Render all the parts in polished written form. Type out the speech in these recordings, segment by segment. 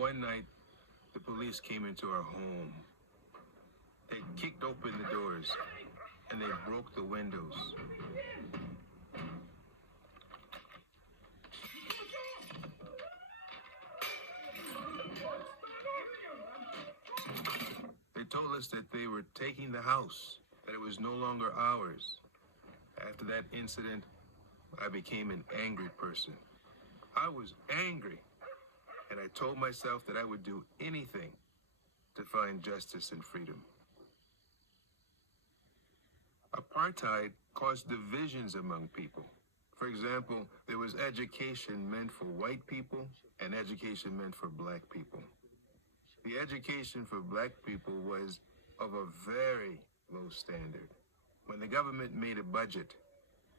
One night, the police came into our home. They kicked open the doors and they broke the windows. They told us that they were taking the house, that it was no longer ours. After that incident, I became an angry person. I was angry, and I told myself that I would do anything to find justice and freedom. Apartheid caused divisions among people. For example, there was education meant for white people and education meant for black people. The education for black people was of a very low standard. When the government made a budget,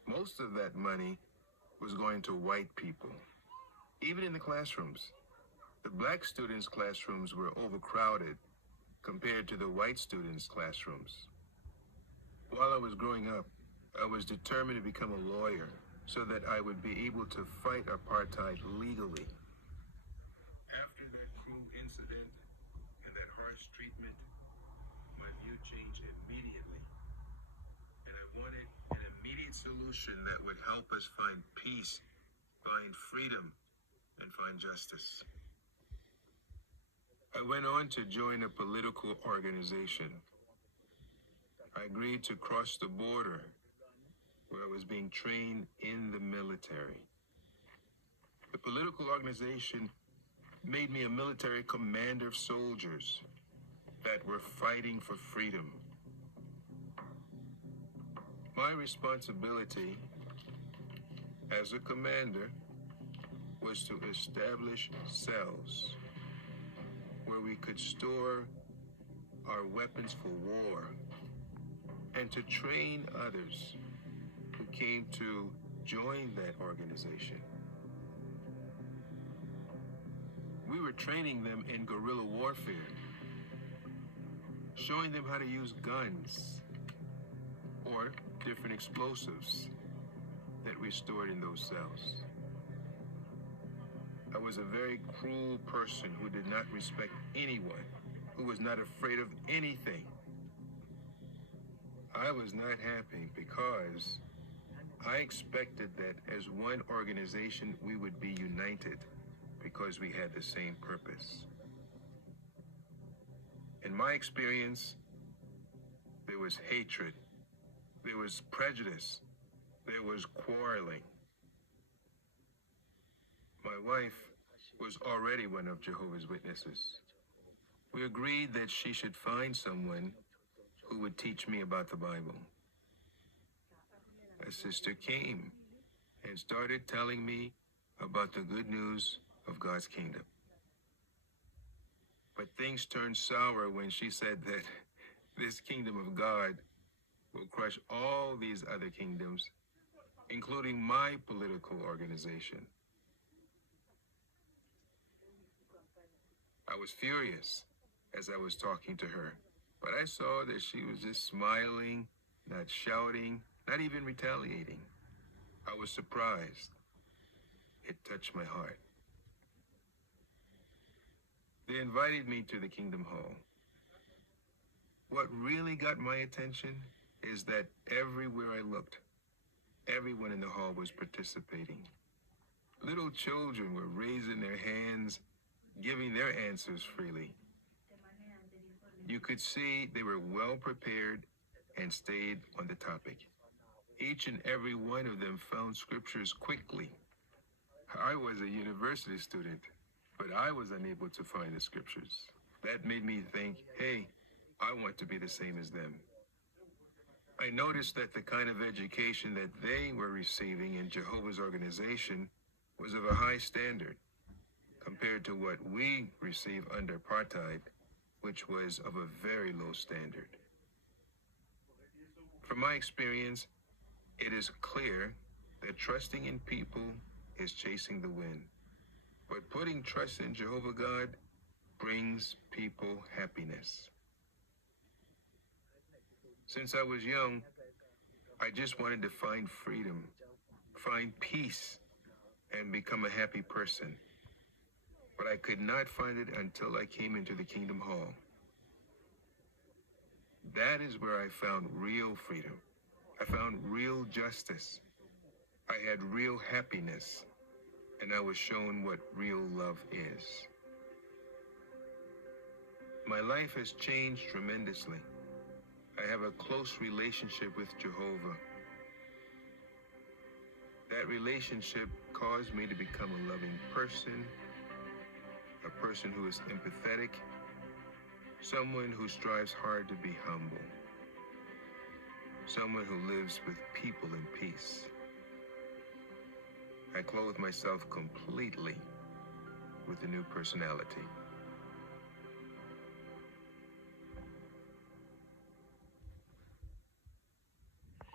most of that money was going to white people. Even in the classrooms, the black students' classrooms were overcrowded compared to the white students' classrooms. While I was growing up, I was determined to become a lawyer so that I would be able to fight apartheid legally. After that cruel incident and that harsh treatment, my view changed immediately. And I wanted an immediate solution that would help us find peace, find freedom, and find justice. I went on to join a political organization. I agreed to cross the border where I was being trained in the military. The political organization made me a military commander of soldiers that were fighting for freedom. My responsibility as a commander was to establish cells where we could store our weapons for war and to train others who came to join that organization. We were training them in guerrilla warfare, showing them how to use guns or different explosives that we stored in those cells. I was a very cruel person who did not respect anyone, who was not afraid of anything. I was not happy because I expected that as one organization we would be united because we had the same purpose. In my experience, there was hatred, there was prejudice, there was quarreling. My wife was already one of Jehovah's Witnesses. We agreed that she should find someone who would teach me about the Bible. A sister came and started telling me about the good news of God's kingdom. But things turned sour when she said that this kingdom of God will crush all these other kingdoms, including my political organization. I was furious as I was talking to her, but I saw that she was just smiling, not shouting, not even retaliating. I was surprised. It touched my heart. They invited me to the Kingdom Hall. What really got my attention is that everywhere I looked, everyone in the hall was participating. Little children were raising their hands, giving their answers freely. You could see they were well prepared and stayed on the topic. Each and every one of them found scriptures quickly. I was a university student, but I was unable to find the scriptures. That made me think, hey, I want to be the same as them. I noticed that the kind of education that they were receiving in Jehovah's organization was of a high standard compared to what we receive under apartheid, which was of a very low standard. From my experience, it is clear that trusting in people is chasing the wind, but putting trust in Jehovah God brings people happiness. Since I was young, I just wanted to find freedom, find peace, and become a happy person. but I could not find it until I came into the Kingdom Hall. That is where I found real freedom. I found real justice. I had real happiness, and I was shown what real love is. My life has changed tremendously. I have a close relationship with Jehovah. That relationship caused me to become a loving person, a person who is empathetic, someone who strives hard to be humble, someone who lives with people in peace. I clothe myself completely with a new personality.